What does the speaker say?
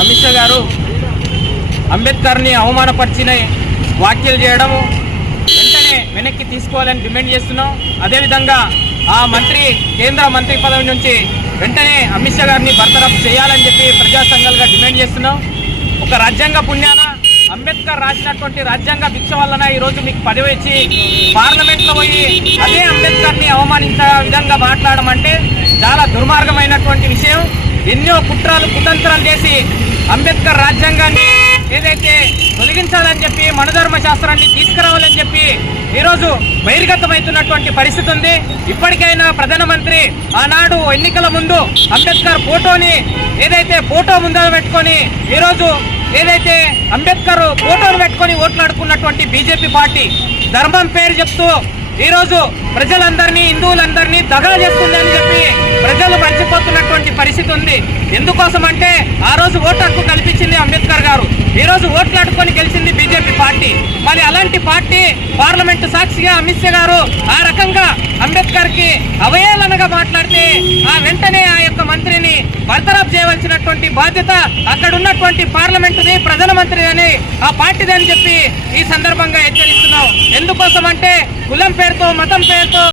అమిత్ షా గారు అంబేద్కర్ని అవమానపరిచిన వ్యాఖ్యలు చేయడము వెంటనే వెనక్కి తీసుకోవాలని డిమాండ్ చేస్తున్నాం. అదేవిధంగా ఆ మంత్రి కేంద్ర మంత్రి పదవి నుంచి వెంటనే అమిత్ షా గారిని బర్తరఫ్ చేయాలని చెప్పి ప్రజా సంఘాలుగా డిమాండ్ చేస్తున్నాం. ఒక రాజ్యాంగ పుణ్యాన అంబేద్కర్ రాసినటువంటి రాజ్యాంగ భిక్ష వలన ఈరోజు మీకు పదవి ఇచ్చి పార్లమెంట్లో పోయి అదే అంబేద్కర్ని అవమానించే విధంగా మాట్లాడడం అంటే చాలా దుర్మార్గమైనటువంటి విషయం. ఎన్నో కుట్రలు కుతంత్రాలు చేసి అంబేద్కర్ రాజ్యాంగాన్ని ఏదైతే తొలగించాలని చెప్పి మనుధర్మ శాస్త్రాన్ని తీసుకురావాలని చెప్పి ఈరోజు బహిర్గతమవుతున్నటువంటి పరిస్థితి ఉంది. ఇప్పటికైనా ప్రధానమంత్రి ఆనాడు ఎన్నికల ముందు అంబేద్కర్ ఫోటోని ఏదైతే ఫోటో ముందర పెట్టుకొని ఈరోజు ఏదైతే అంబేద్కర్ ఫోటోను పెట్టుకొని ఓట్లాడుకున్నటువంటి బీజేపీ పార్టీ ధర్మం పేరు చెప్తూ ఈరోజు ప్రజలందరినీ హిందువులందరినీ దగా చేస్తుంది అని చెప్పి ప్రజలు మర్చిపోతున్నటువంటి పరిస్థితి ఉంది. ఎందుకోసం అంటే ఆ రోజు ఓటు హక్కు కల్పించింది అంబేద్కర్ గారు, ఈ రోజు ఓట్లాడుకొని గెలిచింది బీజేపీ పార్టీ. మరి అలాంటి పార్టీ పార్లమెంటు సాక్షిగా అమిత్ షా గారు ఆ రకంగా అంబేద్కర్ కి అవహేళనగా మాట్లాడితే ఆ వెంటనే ఆ యొక్క మంత్రిని బర్తరఫ్ చేయవలసినటువంటి బాధ్యత అక్కడ ఉన్నటువంటి పార్లమెంటుది ప్రధానమంత్రి అని ఆ పార్టీది అని చెప్పి ఈ సందర్భంగా హెచ్చరిస్తున్నాం. ఎందుకోసం అంటే కులం పేరుతో మతం పేరుతో